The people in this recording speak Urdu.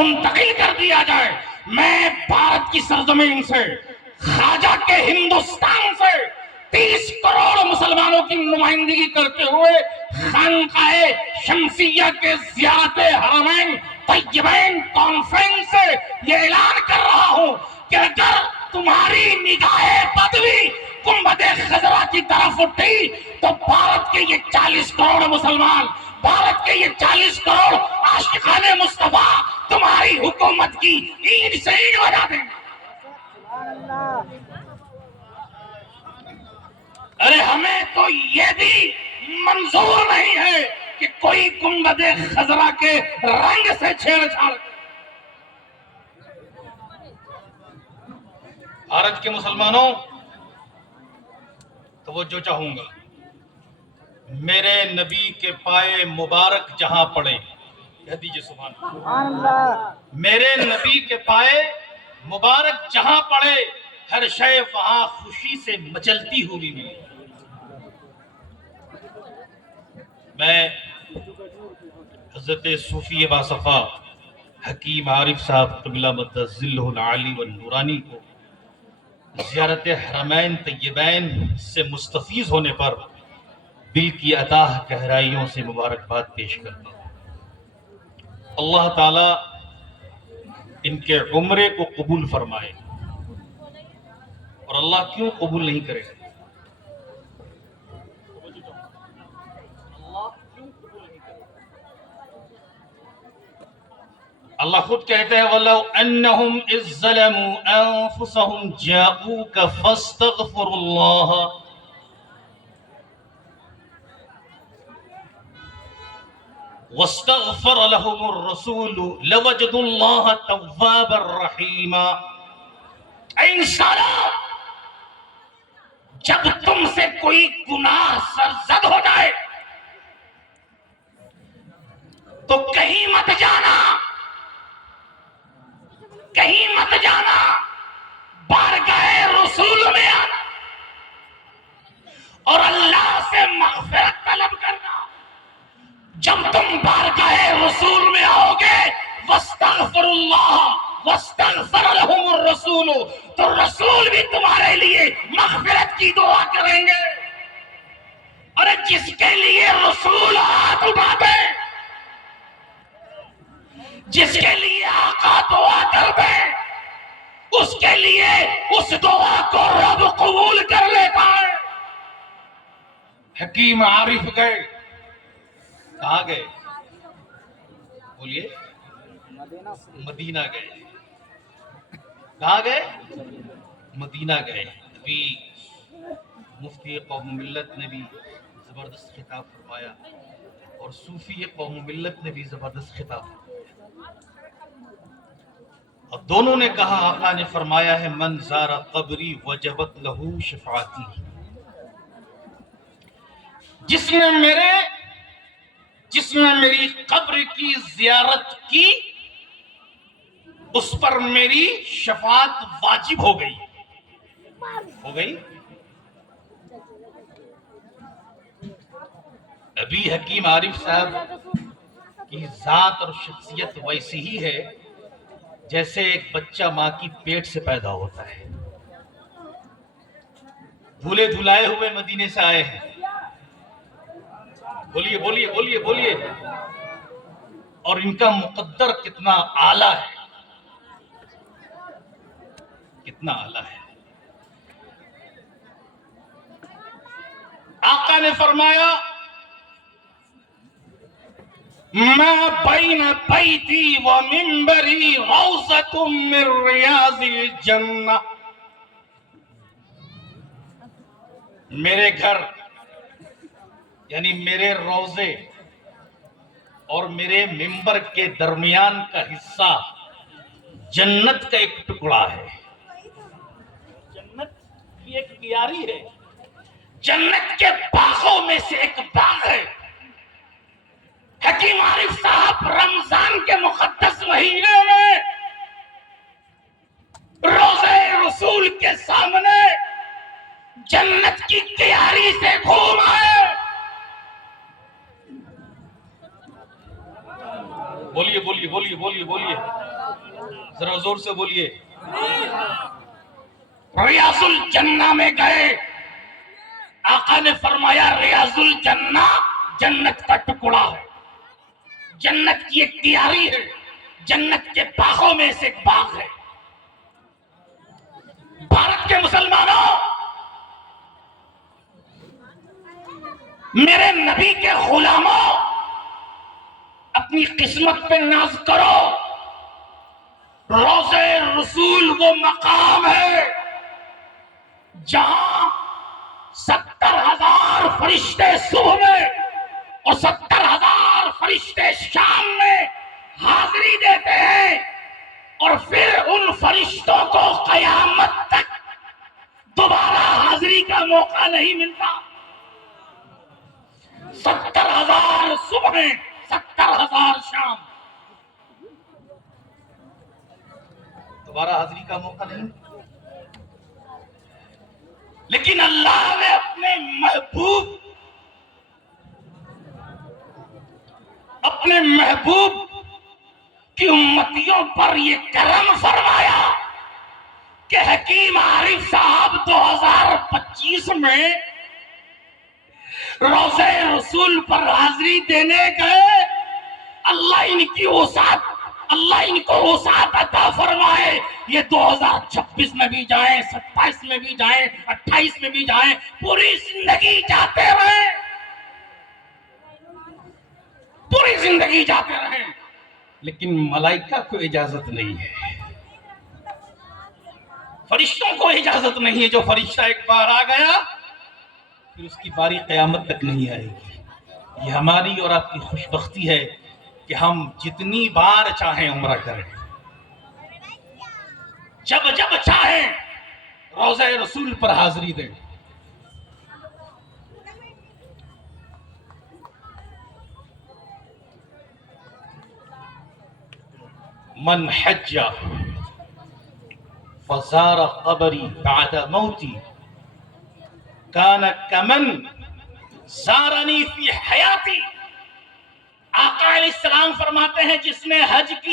منتقل کر دیا جائے. میں بھارت کی سرزمین سے، خواجہ کے ہندوستان سے 30 کروڑ مسلمانوں کی نمائندگی کرتے ہوئے خانقاہ شمسیہ کے زیارت حرمین طیبین کانفرنس سے یہ اعلان کر رہا ہوں کہ اگر تمہاری نگاہ بدوی گنبد خضرا کی طرف اٹھی تو بھارت کے یہ 40 کروڑ مسلمان، بھارت کے یہ 40 کروڑ عاشقان مصطفیٰ تمہاری حکومت کی اینٹ سے اینٹ بجا دیں. ارے ہمیں تو یہ بھی منظور نہیں ہے کہ کوئی گنبد خضرا کے رنگ سے چھیڑ چھاڑ. بھارت کے مسلمانوں، توجہ چاہوں گا. میرے نبی کے پائے مبارک جہاں پڑے، کہہ دیجئے سبحان اللہ. میرے نبی کے پائے مبارک جہاں پڑے، ہر شے وہاں خوشی سے مچلتی ہوئی ملی. میں حضرت صوفی باصفا حکیم عارف صاحب قبلہ مدد ظلہ العالی والنورانی کو زیارت حرمین طیبین سے مستفیض ہونے پر دل کی اتاہ گہرائیوں سے مبارکباد پیش کرتا ہوں. اللہ تعالیٰ ان کے عمرے کو قبول فرمائے. اور اللہ کیوں قبول نہیں کرے گا؟ اللہ خود کہتے ہیں وَلَوْ أَنَّهُمْ إِذْ ظَلَمُوا أَنفُسَهُمْ جَاءُوكَ فَاسْتَغْفِرُوا اللَّهَ وَاسْتَغْفَرَ لَهُمُ الرَّسُولُ لَوَجَدُوا اللَّهَ تَوَّابًا رَحِيمًا. انشاءاللہ جب تم سے کوئی گناہ سرزد ہو جائے تو کہیں مت جانا، کہیں مت جانا، بارگاہ رسول میں آنا اور اللہ سے مغفرت طلب کرنا. جب تم بارگاہ رسول میں آؤ گے وَاسْتَغْفِرُ اللَّهَ وَاسْتَغْفَرَ لَهُمُ الرَّسُولُ، تو رسول بھی تمہارے لیے مغفرت کی دعا کریں گے. اور جس کے لیے رسول ہاتھ اٹھاتے، جس کے لیے آقا دعا کرتے، اس کے لیے اس دعا کو رب قبول کر لیتا ہے. حکیم عارف گئے، کہاں گئے؟ بولیے. مدینہ گئے. کہاں گئے؟ مدینہ گئے. ابھی مفتی قوم ملت نے بھی زبردست خطاب فرمایا اور صوفی قوم ملت نے بھی زبردست خطاب فرمایا. اور دونوں نے کہا، آقا نے فرمایا ہے من زار قبری وجبت لہو شفاعتی، جس نے میری قبر کی زیارت کی اس پر میری شفاعت واجب ہو گئی. ہو گئی. ابھی حکیم عارف صاحب کی ذات اور شخصیت ویسی ہی ہے جیسے ایک بچہ ماں کی پیٹ سے پیدا ہوتا ہے. دھولے دھلائے ہوئے مدینے سے آئے ہیں. بولیے بولیے بولیے بولیے. اور ان کا مقدر کتنا اعلیٰ ہے، کتنا اعلیٰ ہے. آقا نے فرمایا ما بین بیتی و منبری روضۃ من ریاض الجنہ. میرے گھر یعنی میرے روضے اور میرے منبر کے درمیان کا حصہ جنت کا ایک ٹکڑا ہے. جنت کی ایک کیاری ہے، جنت کے باغوں میں سے ایک باغ ہے. حکیم عارف صاحب رمضان کے مقدس مہینے میں روضہ رسول کے سامنے جنت کی کیاری سے گھوم آئے. بولیے بولیے بولیے بولیے بولیے. ذرا زور سے بولیے. ریاض الجنہ میں گئے, آقا نے فرمایا ریاض الجنہ جنت کا ٹکڑا ہے, جنت کی ایک کیاری ہے, جنت کے باغوں میں سے ایک باغ ہے. بھارت کے مسلمانوں, میرے نبی کے غلاموں, اپنی قسمت پہ ناز کرو. روضہ رسول وہ مقام ہے جہاں 70,000 فرشتے صبح میں اور 70,000 فرشتے شام میں حاضری دیتے ہیں, اور پھر ان فرشتوں کو قیامت تک دوبارہ حاضری کا موقع نہیں ملتا. 70,000 صبح میں, 70,000 شام, دوبارہ حاضری کا موقع نہیں. لیکن اللہ نے اپنے محبوب کی امتیوں پر یہ کرم فرمایا کہ حکیم عارف صاحب 2025 میں روضہ رسول پر حاضری دینے گئے. اللہ ان کو وسعت عطا فرمائے, یہ 2026 میں بھی جائیں, 27 میں بھی جائیں, 28 میں بھی جائیں, پوری زندگی جاتے رہیں, پوری زندگی جاتے رہیں. لیکن ملائکہ کو اجازت نہیں ہے, فرشتوں کو اجازت نہیں ہے. جو فرشتہ ایک بار آ گیا پھر اس کی باری قیامت تک نہیں آئے گی. یہ ہماری اور آپ کی خوش بختی ہے کہ ہم جتنی بار چاہیں عمرہ کریں, جب جب چاہیں روضہ رسول پر حاضری دیں. من حج فزار قبری بعد موتی کان کمن زارنی فی حیاتی. آقا علیہ السلام فرماتے ہیں جس نے حج کی